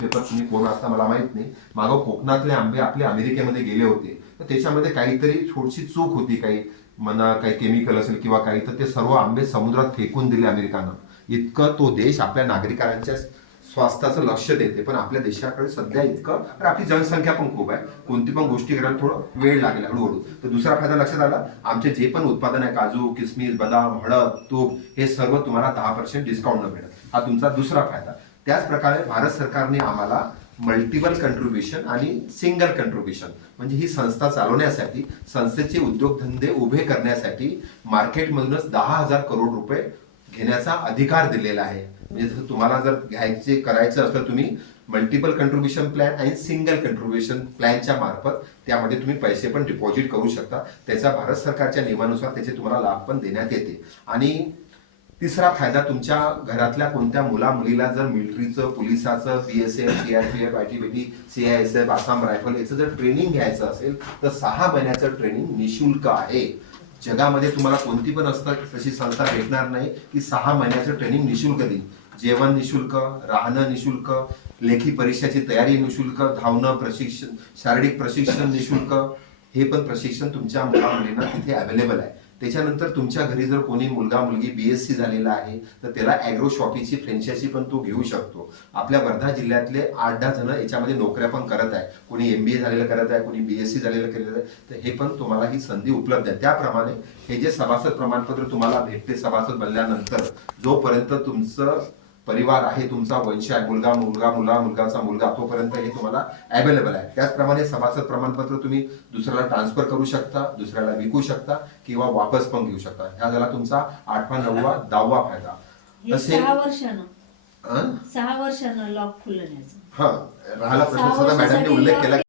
Paper तुम्ही कोण असता मला माहीत नाही. मागं कोकणातले आंबे आपले अमेरिकेमध्ये गेले होते. तर त्याच्यामध्ये काहीतरी थोडीशी चूक होती. काही म्हणा काही केमिकल असेल किंवा काही तर ते सर्व आंबे समुद्रात फेकून दिले अमेरिकानं. इतकं तो देश आपल्या नागरिकांच्या स्वास्थ्याचं लक्ष देते. पण आपल्या देशाकडे सध्या इतकं तर आपली जनसंख्या पण खूप आहे. कोणती पण गोष्टी करायला थोडं वेळ लागेल हळूहळू. तर दुसरा फायदा लक्षात आला आमचे जे पण उत्पादन आहे काजू किसमिस बदाम हळद तूप हे सर्व तुम्हाला दहा पर्सेंट डिस्काउंट मिळेल हा तुमचा दुसरा फायदा. त्याचप्रकारे भारत सरकारने आम्हाला मल्टिपल कंट्रीब्युशन आणि सिंगल कंट्रीब्युशन म्हणजे ही संस्था चालवण्यासाठी संस्थेचे उद्योगधंदे उभे करण्यासाठी मार्केटमधूनच दहा हजार करोड रुपये घेण्याचा अधिकार दिलेला आहे. म्हणजे जसं तुम्हाला जर घ्यायचे करायचं असलं तुम्ही मल्टिपल कंट्रीब्युशन प्लॅन आणि सिंगल कंट्रीब्युशन प्लॅनच्या मार्फत त्यामध्ये तुम्ही पैसे पण डिपॉझिट करू शकता. त्याचा भारत सरकारच्या नियमानुसार त्याचे तुम्हाला लाभ पण देण्यात येते. आणि तिसरा फायदा तुमच्या घरातल्या कोणत्या मुला मुलीला जर मिलिटरीचं पोलिसाचं B S F CRPF I T B T CISF Assam rifle याचं जर ट्रेनिंग घ्यायचं असेल तर सहा महिन्याचं ट्रेनिंग निशुल्क आहे. जगामध्ये तुम्हाला कोणती पण असतं तशी संस्था भेटणार नाही की सहा महिन्याचं ट्रेनिंग निशुल्क देईल. जेवण निशुल्क राहणं निशुल्क लेखी परीक्षेची तयारी निशुल्क धावणं प्रशिक्षण शारीरिक प्रशिक्षण निशुल्क हे पण प्रशिक्षण तुमच्या मुला मुलींना तिथे अवेलेबल आहे. त्याच्यानंतर तुमच्या घरी जर कोणी मुलगा मुलगी बी एस सी झालेला आहे तर त्याला अॅग्रो शॉपीची फ्रेंचायसी पण तो घेऊ शकतो. आपल्या वर्धा जिल्ह्यातले आठ दहा जण याच्यामध्ये नोकऱ्या पण करत आहे कोणी एम बी ए झालेलं करत आहे कोणी बी एस सी झालेलं केलेलं आहे. तर हे पण तुम्हाला ही संधी उपलब्ध आहे. त्याप्रमाणे हे जे सभासद प्रमाणपत्र तुम्हाला भेटते सभासद बनल्यानंतर जोपर्यंत तुमचं परिवार आहे तुमचा वंश आहे मुलगा मुलगा मुलगा मुलगाचा मुलगा तोपर्यंत हे तुम्हाला अवेलेबल आहे. त्याचप्रमाणे सभासद प्रमाणपत्र तुम्ही दुसऱ्याला ट्रान्सफर करू शकता दुसऱ्याला विकू शकता किंवा वापस पण घेऊ शकता. हा झाला तुमचा आठवा नववा दहावा फायदा. सहा वर्षानं. लॉक खुलण्याचं हा राहिला प्रश्न सुद्धा मॅडमने उल्लेख केला.